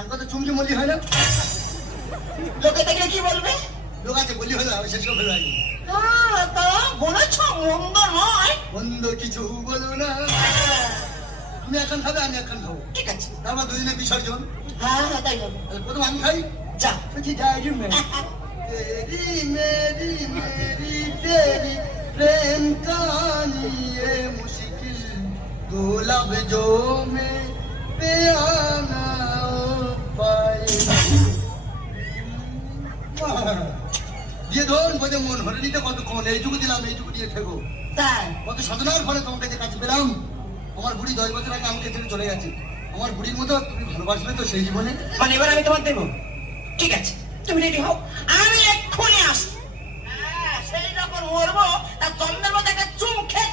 সাঙ্গ তো চুমকি মলি হয় না, লোকে দেখলে কি বলবে? লোক আছে বলি হলো আমি শেষ করে ফেলাই। তা বলেছ মন্দ নয়। বন্ধ কিছু বলো না, তুমি এখন খাবে আমি এখন খাবো, ঠিক আছে। তারপর দুদিনে বিসর্জন। হ্যাঁ তাই হবে। প্রথম আমি খাই। যা। বলছি ডাইরি মে तेरी मेरी मेरी तेरी प्रेम कहानी ये मुश्किल दो लफ्जों में बयाना हो पाए। দিয়ে ধরুন বোঝে মন হলে নিতে কতক্ষণ, এইটুকু দিলাম এইটুকু দিয়ে থেকো। তাই কত সাধনার ফলে তোমার কাছে কাছে পেলাম। আমার বুড়ি 10 বছর আগে আমাকে ছেড়ে চলে গেছে। আমার বুড়ির মতো তুমি ভালোবাসবে তো সেই জীবনে? মানে এবার আমি তোমার দেবো? ঠিক আছে, তুমি রেডি হও, আমি এক্ষুনি আসি। সেই যখন মরবো তার জন্মের মধ্যে একটা চুম খেয়ে